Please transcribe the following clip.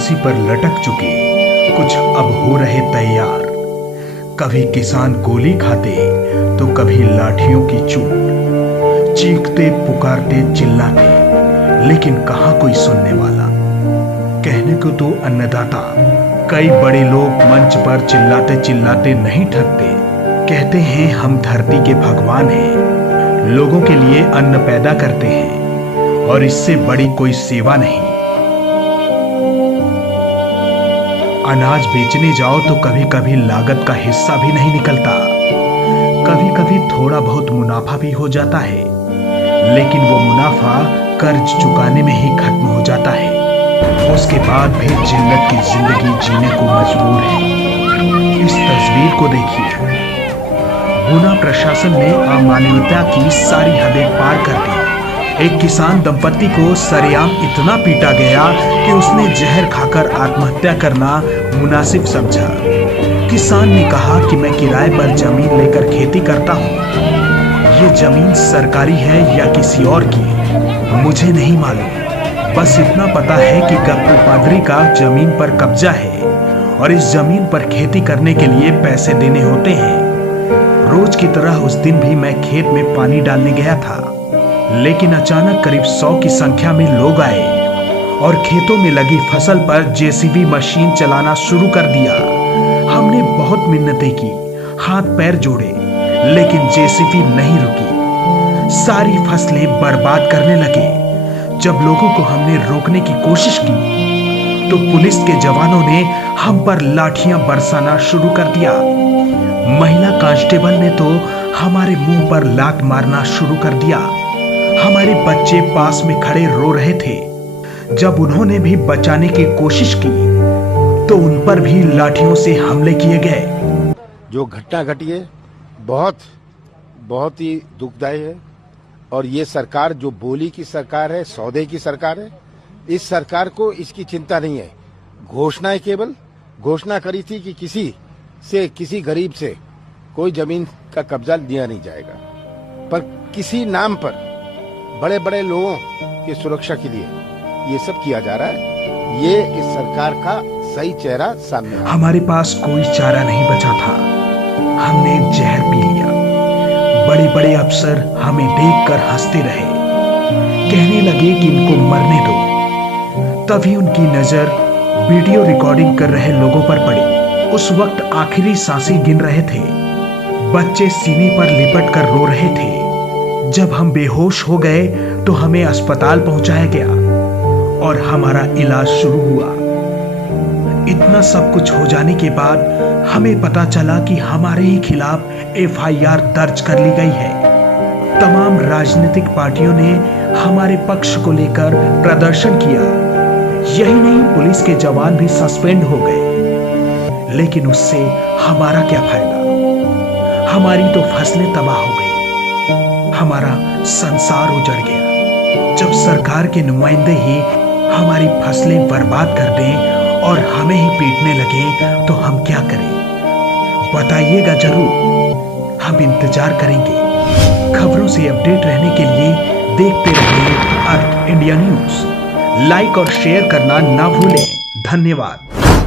फांसी पर लटक चुके, कुछ अब हो रहे तैयार। कभी किसान गोली खाते तो कभी लाठियों की चोट, चीखते पुकारते चिल्लाते, लेकिन कहाँ कोई सुनने वाला। कहने को तो अन्नदाता, कई बड़े लोग मंच पर चिल्लाते चिल्लाते नहीं थकते। कहते हैं हम धरती के भगवान हैं, लोगों के लिए अन्न पैदा करते हैं और इससे बड़ी कोई सेवा नहीं। अनाज बेचने जाओ तो कभी कभी लागत का हिस्सा भी नहीं निकलता, कभी कभी थोड़ा बहुत मुनाफा भी हो जाता है, लेकिन वो मुनाफा कर्ज चुकाने में ही खत्म हो जाता है। उसके बाद भी जिल्लत की जिंदगी जीने को मजबूर है। इस तस्वीर को देखिए, गुना प्रशासन ने अमानवीयता की सारी हदें पार कर दी। एक किसान दंपत्ति को सरेआम इतना पीटा गया कि उसने जहर खाकर आत्महत्या करना मुनासिब समझा। किसान ने कहा कि मैं किराए पर जमीन लेकर खेती करता हूँ, ये जमीन सरकारी है या किसी और की मुझे नहीं मालूम, बस इतना पता है कि गप्पू पादरी का जमीन पर कब्जा है और इस जमीन पर खेती करने के लिए पैसे देने होते हैं। रोज की तरह उस दिन भी मैं खेत में पानी डालने गया था, लेकिन अचानक करीब 100 की संख्या में लोग आए और खेतों में लगी फसल पर जेसीबी मशीन चलाना शुरू कर दिया। हमने बहुत मिन्नतें की, हाथ पैर जोड़े, लेकिन जेसीबी नहीं रुकी। सारी फसलें बर्बाद करने लगे। जब लोगों को हमने रोकने की कोशिश की तो पुलिस के जवानों ने हम पर लाठियां बरसाना शुरू कर दिया। महिला कांस्टेबल ने तो हमारे मुंह पर लात मारना शुरू कर दिया। हमारे बच्चे पास में खड़े रो रहे थे। जब उन्होंने भी बचाने की कोशिश की तो उन पर भी लाठियों से हमले किए गए। जो घटना घटी है बहुत ही दुखदायी है और ये सरकार जो बोली की सरकार है, सौदे की सरकार है, इस सरकार को इसकी चिंता नहीं है। घोषणाएं केवल घोषणा करी थी कि किसी गरीब से कोई जमीन का कब्जा लिया नहीं जाएगा, पर किसी नाम पर बड़े बड़े लोगों की सुरक्षा के लिए ये सब किया जा रहा है। ये इस सरकार का सही चेहरा सामने है। हमारे पास कोई चारा नहीं बचा था, हमने जहर पी लिया। बड़े बड़े अफसर हमें देखकर हंसते रहे, कहने लगे कि इनको मरने दो। तभी उनकी नजर वीडियो रिकॉर्डिंग कर रहे लोगों पर पड़ी। उस वक्त आखिरी सांसें गिन रहे थे, बच्चे सीने पर लिपट कर रो रहे थे। जब हम बेहोश हो गए तो हमें अस्पताल पहुंचाया गया और हमारा इलाज शुरू हुआ। इतना सब कुछ हो जाने के बाद हमें पता चला कि हमारे ही खिलाफ एफआईआर दर्ज कर ली गई है। तमाम राजनीतिक पार्टियों ने हमारे पक्ष को लेकर प्रदर्शन किया। यही नहीं, पुलिस के जवान भी सस्पेंड हो गए। लेकिन उससे हमारा क्या फायदा? हमारी तो फसलें तबाह हो गई, हमारा संसार उजड़ गया। जब सरकार के नुमाइंदे ही हमारी फसलें बर्बाद कर दें और हमें ही पीटने लगे तो हम क्या करें? बताइएगा जरूर, हम इंतजार करेंगे। खबरों से अपडेट रहने के लिए देखते रहिए अर्थ इंडिया न्यूज। लाइक और शेयर करना ना भूलें। धन्यवाद।